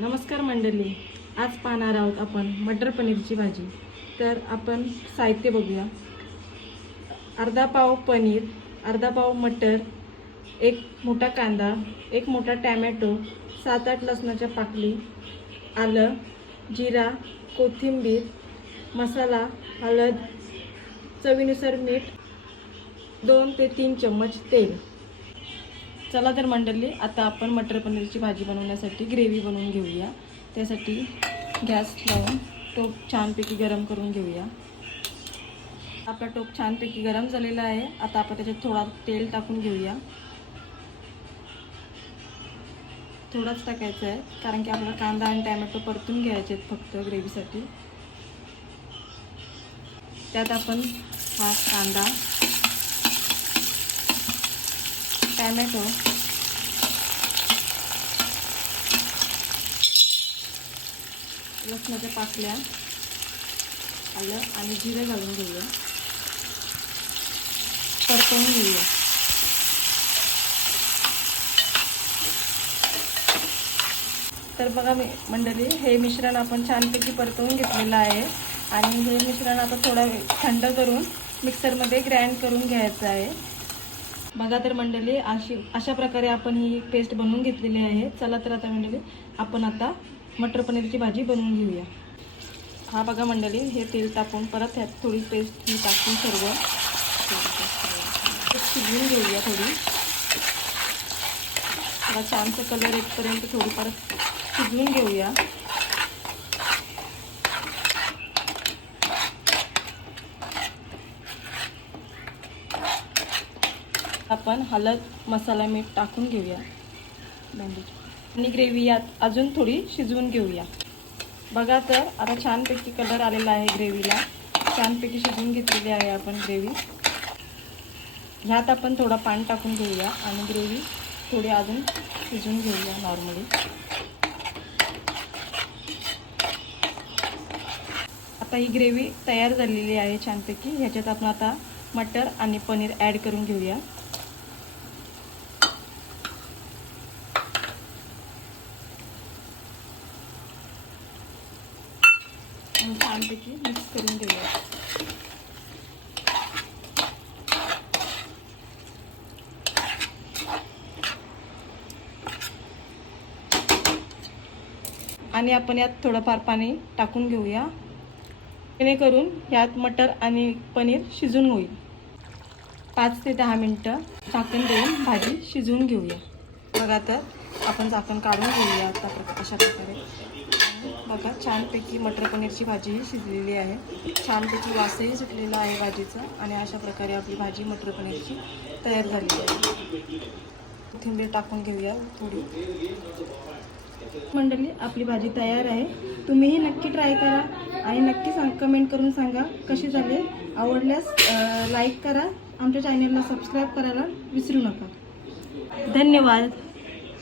नमस्कार मंडळी, आज पाहणार आहोत आपण मटर पनीरची भाजी। तर आपण साहित्य बघूया। अर्धा पाव पनीर, अर्धा पाव मटर, एक मोठा कांदा, एक मोठा टोमॅटो, 7-8 लसणाच्या पाकळी, आलं, जिरा, कोथिंबीर, मसाला, हळद, चवीनुसार मीठ, 2 ते 3 चम्मच तेल। चला तर मंडळी, आता आपण मटर पनीरची भाजी बनवण्यासाठी ग्रेव्ही बनवून घेऊया। त्यासाठी गॅस लावून टोप छानपैकी गरम करून घेऊया। आपला टोप छानपैकी गरम झालेला आहे। आता आपण त्याच्यात थोडा तेल टाकून घेऊया। थोडाच टाकायचा आहे, कारण की आपल्याला कांदा आणि टोमॅटो परतून घ्यायचे आहेत फक्त ग्रेव्हीसाठी। त्यात आपण हा कांदा, टोमॅटो, लसणाच्या पाकळ्या, आलं आणि जिरे घालून घेऊया, परतवून घेऊया। तर बघा मंडळी, हे मिश्रण आपण छानपैकी परतवून घेतलेलं आहे आणि हे मिश्रण आता थोडा थंड करून मिक्सरमध्ये ग्राइंड करून घ्यायचं आहे। बघा तर मंडळी, अशा प्रकारे आपण ही पेस्ट बनवून घेतलेली आहे। चला तर आता मंडळी, आपण आता मटर पनीरची भाजी बनवून घेऊया। हा बघा मंडळी, हे तेल टाकून परत ह्यात थोडी पेस्ट ही टाकून सर्व शिजवून घेऊया। थोडी छानसा कलर येईपर्यंत थोडी परत शिजवून घेऊया। आपण हळद, मसाला, मीठ टाकून घेऊया आणि ग्रेव्ही यात अजून थोडी शिजवून घेऊया। बघा तर आता छानपैकी कलर आलेला आहे ग्रेव्हीला। छानपैकी शिजवून घेतलेली आहे आपण ग्रेव्ही। ह्यात आपण थोडा पाणी टाकून घेऊया आणि ग्रेव्ही थोडी अजून शिजवून घेऊया नॉर्मली। आता ही ग्रेव्ही तयार झालेली आहे छानपैकी। ह्याच्यात आपण आता मटर आणि पनीर ॲड करून घेऊया। छानपैकी मिक्स करून घेऊया। आणि आपण यात थोडंफार पाणी टाकून घेऊया, जेणेकरून यात मटर आणि पनीर शिजून होईल। 5 ते 10 मिनिटं झाकण देऊन भाजी शिजवून घेऊया। बघा तर आपण झाकण काढून घेऊया आता अशा प्रकारे। बघा छानपैकी मटर पनीरची भाजी शिजलेली आहे। छानपैकी वासही सुटलेला आहे भाजीचा आणि अशा प्रकारे आपली भाजी मटर पनीरची तयार झालेली आहे। कोथिंबीर टाकून घेऊया थोडी। मंडळी, आपली भाजी तयार आहे। तुम्हीही नक्की ट्राय करा आणि नक्की कमेंट करून सांगा कशी झाली। आवडल्यास लाईक करा, आमच्या चॅनलला सबस्क्राईब करायला विसरू नका। धन्यवाद।